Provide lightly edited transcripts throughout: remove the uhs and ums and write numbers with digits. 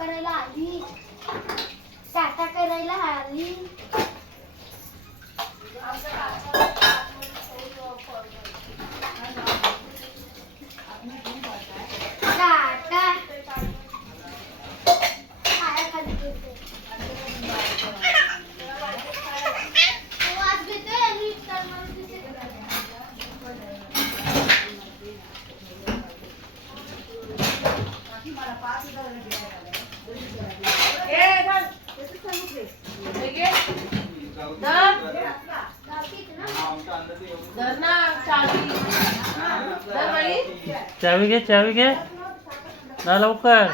करायला आली, टाटा करायला आली. टाटा खायाखाली घेते. वास घेतोय आणि तरमरून दिसते. चावी घे, चावी घे ना लवकर.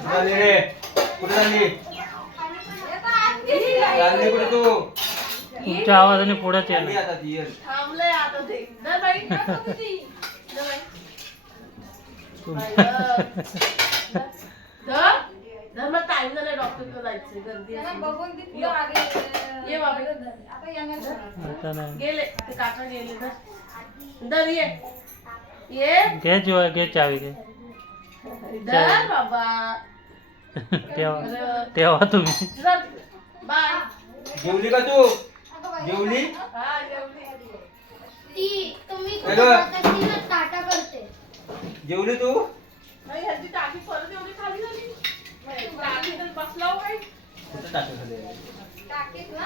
कुठे रे? कुठे झाली? चालली कुठे तू? तुमच्या आवाजाने पुढेच चालली येणार. आता ती ये. थांबलंय आता ते. दर बाई, नको किती. दर बाई. धर मग टाइम झालाय डॉक्टरकडे जायचंय गर्दी आहे. ये बाबा आता नाही. गेले ते काका गेले धर ये ये घे जीवा, घे चावी घे. धर बाबा तेव्हा तेव्हा तुम्ही धर बाय जेवली का तू? जेवली? हा जेवली ती तुम्ही कुठे हॅलो. जाता ती ना टाटा करते. जेवली तू? नाही ह्याची टाकी परत एवढी खाली झाली टाकी तर बसला हो काही कुठं टाकलं खाली? टाकीत ना